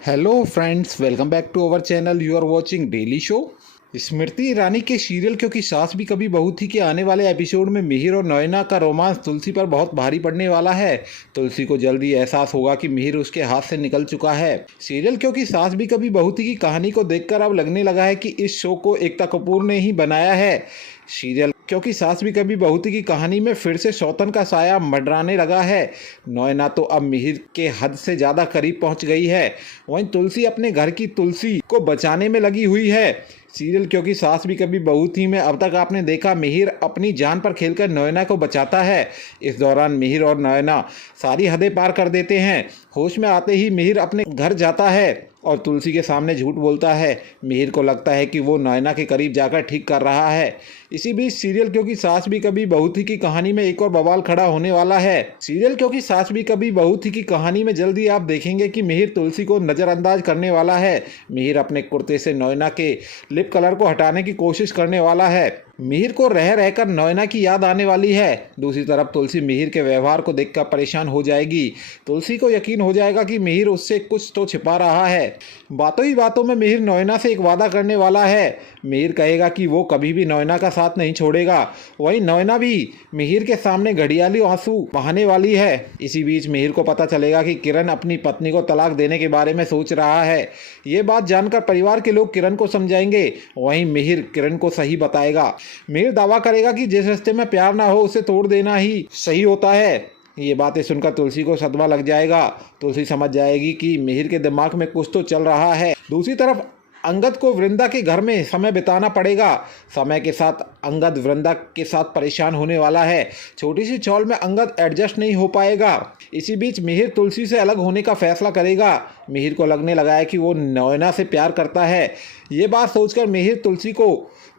Hello friends, welcome back to our channel. You are watching daily show. Smriti Irani के serial क्योंकि सास भी कभी बहू थी के आने वाले एपिसोड में मिहिर और नयना का रोमांस तुलसी पर बहुत भारी पड़ने वाला है। तुलसी को जल्दी एहसास होगा कि मिहिर उसके हाथ से निकल चुका है। सीरियल क्योंकि सास भी कभी बहू थी की कहानी को देखकर अब लगने लगा है कि इस शो को एकता कपूर ने ही बनाया है। सीरियल क्योंकि सास भी कभी बहू थी की कहानी में फिर से सौतन का साया मंडराने लगा है। नयना तो अब मिहिर के हद से ज़्यादा करीब पहुंच गई है। वहीं तुलसी अपने घर की तुलसी को बचाने में लगी हुई है। सीरियल क्योंकि सास भी कभी बहू थी में अब तक आपने देखा मिहिर अपनी जान पर खेलकर नयना को बचाता है। इस दौरान मिहिर और नयना सारी हदें पार कर देते हैं। होश में आते ही मिहिर अपने घर जाता है और तुलसी के सामने झूठ बोलता है। मिहिर को लगता है कि वो नयना के करीब जाकर ठीक कर रहा है। इसी बीच सीरियल क्योंकि सास भी कभी बहू थी की कहानी में एक और बवाल खड़ा होने वाला है। सीरियल क्योंकि सास भी कभी बहू थी की कहानी में जल्दी आप देखेंगे कि मिहिर तुलसी को नज़रअंदाज करने वाला है। मिहिर अपने कुर्ते से नयना के लिप कलर को हटाने की कोशिश करने वाला है। मिहिर को रह रहकर नयना की याद आने वाली है। दूसरी तरफ तुलसी मिहिर के व्यवहार को देखकर परेशान हो जाएगी। तुलसी को यकीन हो जाएगा कि मिहिर उससे कुछ तो छिपा रहा है। बातों ही बातों में मिहिर नयना से एक वादा करने वाला है। मिहिर कहेगा कि वो कभी भी नयना का साथ नहीं छोड़ेगा। वहीं नयना भी मिहिर के सामने घड़ियाली आंसू बहाने वाली है। इसी बीच मिहिर को पता चलेगा कि किरण अपनी पत्नी को तलाक देने के बारे में सोच रहा है। ये बात जानकर परिवार के लोग किरण को समझाएंगे। वहीं मिहिर किरण को सही बताएगा। मिहिर दावा करेगा कि जिस रिश्ते में प्यार ना हो उसे तोड़ देना ही सही होता है। ये बातें सुनकर तुलसी को सदमा लग जाएगा। तुलसी समझ जाएगी कि मिहिर के दिमाग में कुछ तो चल रहा है। दूसरी तरफ अंगद को वृंदा के घर में समय बिताना पड़ेगा। समय के साथ अंगद वृंदा के साथ परेशान होने वाला है। छोटी सी चौल में अंगद एडजस्ट नहीं हो पाएगा। इसी बीच मिहिर तुलसी से अलग होने का फैसला करेगा। मिहिर को लगने लगा है कि वो नयना से प्यार करता है। ये बात सोचकर मिहिर तुलसी को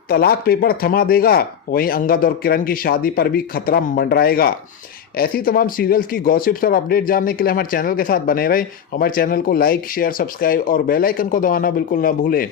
तलाक पेपर थमा देगा। वहीं अंगद और किरण की शादी पर भी खतरा मंडराएगा। ऐसी तमाम सीरियल्स की गॉसिप्स और अपडेट जानने के लिए हमारे चैनल के साथ बने रहें। हमारे चैनल को लाइक, शेयर, सब्सक्राइब और बेल आइकन को दबाना बिल्कुल ना भूलें।